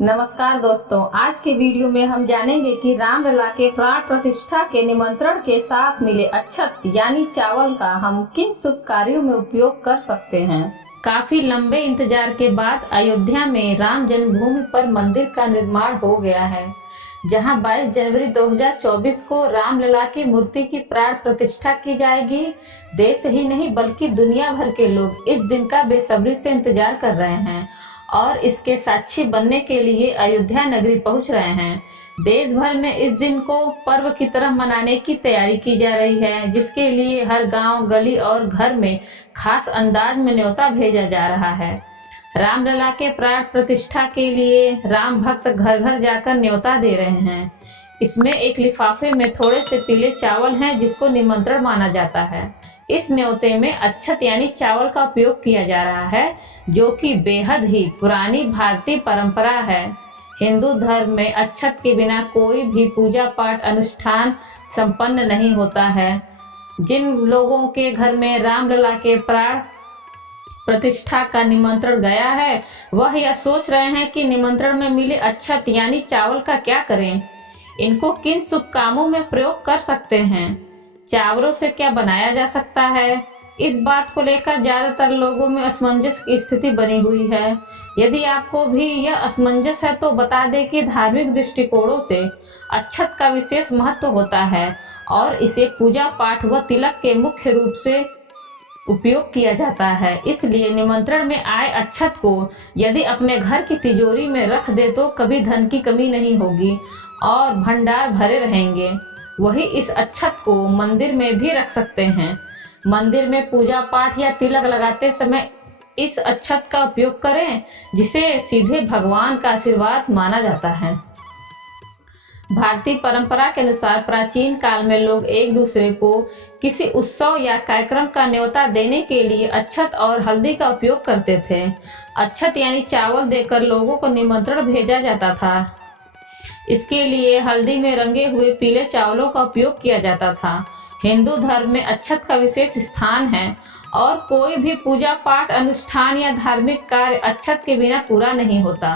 नमस्कार दोस्तों, आज के वीडियो में हम जानेंगे कि रामलला के प्राण प्रतिष्ठा के निमंत्रण के साथ मिले अक्षत यानी चावल का हम किन शुभ कार्यों में उपयोग कर सकते हैं। काफी लंबे इंतजार के बाद अयोध्या में राम जन्मभूमि पर मंदिर का निर्माण हो गया है, जहां 22 जनवरी 2024 को रामलला की मूर्ति की प्राण प्रतिष्ठा की जाएगी। देश ही नहीं बल्कि दुनिया भर के लोग इस दिन का बेसब्री से इंतजार कर रहे हैं और इसके साक्षी बनने के लिए अयोध्या नगरी पहुंच रहे हैं। देश भर में इस दिन को पर्व की तरह मनाने की तैयारी की जा रही है, जिसके लिए हर गांव, गली और घर में खास अंदाज में न्योता भेजा जा रहा है। रामलला के प्राण प्रतिष्ठा के लिए राम भक्त घर घर जाकर न्योता दे रहे हैं। इसमें एक लिफाफे में थोड़े से पीले चावल हैं, जिसको निमंत्रण माना जाता है। इस न्योते में अक्षत यानी चावल का उपयोग किया जा रहा है, जो कि बेहद ही पुरानी भारतीय परंपरा है। हिंदू धर्म में अक्षत के बिना कोई भी पूजा पाठ अनुष्ठान संपन्न नहीं होता है। जिन लोगों के घर में रामलला के प्राण प्रतिष्ठा का निमंत्रण गया है, वह यह सोच रहे हैं कि निमंत्रण में मिले अक्षत यानी चावल का क्या करें, इनको किन शुभ कामों में प्रयोग कर सकते हैं, चावलों से क्या बनाया जा सकता है। इस बात को लेकर ज्यादातर लोगों में असमंजस की स्थिति बनी हुई है। यदि आपको भी यह असमंजस है तो बता दें कि धार्मिक दृष्टिकोणों से अक्षत का विशेष महत्व होता है और इसे पूजा पाठ व तिलक के मुख्य रूप से उपयोग किया जाता है। इसलिए निमंत्रण में आए अक्षत को यदि अपने घर की तिजोरी में रख दे तो कभी धन की कमी नहीं होगी और भंडार भरे रहेंगे। वही इस अक्षत को मंदिर में भी रख सकते हैं। मंदिर में पूजा पाठ या तिलक लगाते समय इस अक्षत का उपयोग करें, जिसे सीधे भगवान का आशीर्वाद माना जाता है। भारतीय परंपरा के अनुसार प्राचीन काल में लोग एक दूसरे को किसी उत्सव या कार्यक्रम का न्योता देने के लिए अक्षत और हल्दी का उपयोग करते थे। अक्षत यानी चावल देकर लोगों को निमंत्रण भेजा जाता था। इसके लिए हल्दी में रंगे हुए पीले चावलों का उपयोग किया जाता था। हिंदू धर्म में अक्षत का विशेष स्थान है और कोई भी पूजा पाठ अनुष्ठान या धार्मिक कार्य अक्षत के बिना पूरा नहीं होता।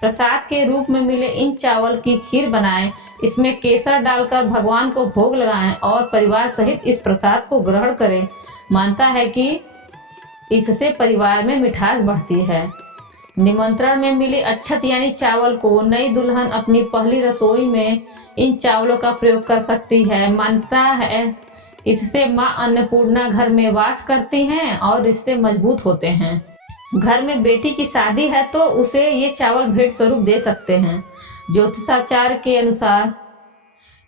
प्रसाद के रूप में मिले इन चावल की खीर बनाएं, इसमें केसर डालकर भगवान को भोग लगाएं और परिवार सहित इस प्रसाद को ग्रहण करें। मानता है कि इससे परिवार में मिठास बढ़ती है। निमंत्रण में मिले अक्षत यानी चावल को नई दुल्हन अपनी पहली रसोई में इन चावलों का प्रयोग कर सकती है। मानता है इससे मां अन्नपूर्णा घर में वास करती हैं और रिश्ते मजबूत होते हैं। घर में बेटी की शादी है तो उसे ये चावल भेंट स्वरूप दे सकते हैं। ज्योतिषाचार्य के अनुसार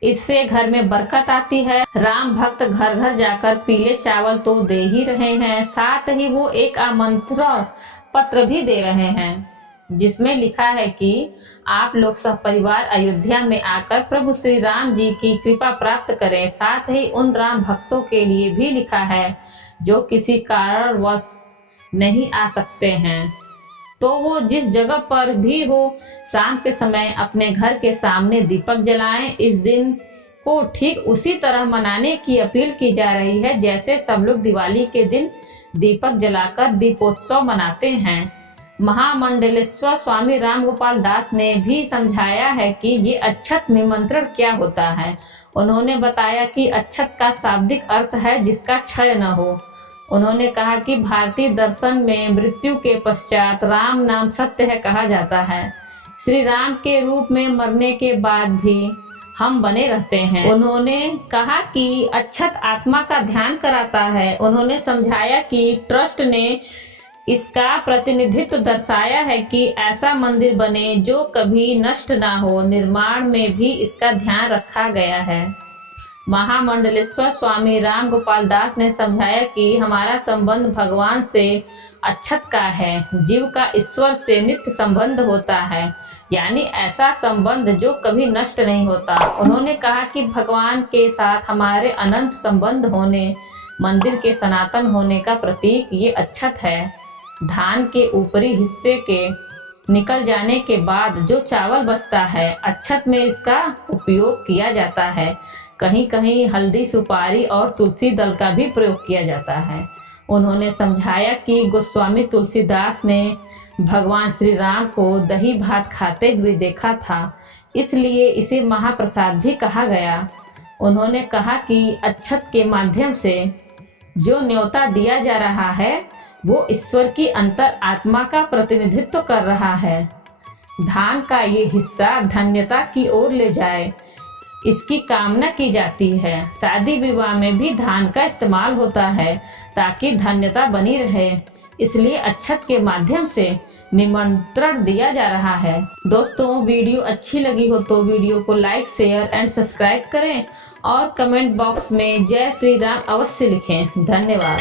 इससे घर में बरकत आती है। राम भक्त घर घर जाकर पीले चावल तो दे ही रहे हैं, साथ ही वो एक आमंत्रण पत्र भी दे रहे हैं, जिसमें लिखा है कि आप लोग सब परिवार अयोध्या में आकर प्रभु श्री राम जी की कृपा प्राप्त करें। साथ ही उन राम भक्तों के लिए भी लिखा है जो किसी कारणवश नहीं आ सकते हैं, तो वो जिस जगह पर भी हो शाम के समय अपने घर के सामने दीपक जलाएं। इस दिन को ठीक उसी तरह मनाने की अपील की जा रही है जैसे सब लोग दिवाली के दिन दीपक जलाकर दीपोत्सव मनाते हैं। महामंडलेश्वर स्वामी रामगोपाल दास ने भी समझाया है कि ये अक्षत निमंत्रण क्या होता है। उन्होंने बताया कि अक्षत का शाब्दिक अर्थ है जिसका क्षय न हो। उन्होंने कहा कि भारतीय दर्शन में मृत्यु के पश्चात राम नाम सत्य है कहा जाता है। श्री राम के रूप में मरने के बाद भी हम बने रहते हैं। उन्होंने कहा कि अक्षत आत्मा का ध्यान कराता है। उन्होंने समझाया कि ट्रस्ट ने इसका प्रतिनिधित्व दर्शाया है कि ऐसा मंदिर बने जो कभी नष्ट ना हो। निर्माण में भी इसका ध्यान रखा गया है। महामंडलेश्वर स्वामी राम गोपाल दास ने समझाया कि हमारा संबंध भगवान से अक्षत का है। जीव का ईश्वर से नित्य संबंध होता है, यानी ऐसा संबंध जो कभी नष्ट नहीं होता। उन्होंने कहा कि भगवान के साथ हमारे अनंत संबंध होने, मंदिर के सनातन होने का प्रतीक ये अक्षत है। धान के ऊपरी हिस्से के निकल जाने के बाद जो चावल बचता है, अक्षत में इसका उपयोग किया जाता है। कहीं कहीं हल्दी, सुपारी और तुलसी दल का भी प्रयोग किया जाता है। उन्होंने समझाया कि गोस्वामी तुलसीदास ने भगवान श्री राम को दही भात खाते हुए देखा था, इसलिए इसे महाप्रसाद भी कहा गया। उन्होंने कहा कि अक्षत के माध्यम से जो न्योता दिया जा रहा है वो ईश्वर की अंतर आत्मा का प्रतिनिधित्व कर रहा है। धान का ये हिस्सा धन्यता की ओर ले जाए, इसकी कामना की जाती है। शादी विवाह में भी धान का इस्तेमाल होता है ताकि धन्यता बनी रहे, इसलिए अक्षत के माध्यम से निमंत्रण दिया जा रहा है। दोस्तों, वीडियो अच्छी लगी हो तो वीडियो को लाइक, शेयर एंड सब्सक्राइब करें और कमेंट बॉक्स में जय श्री राम अवश्य लिखें। धन्यवाद।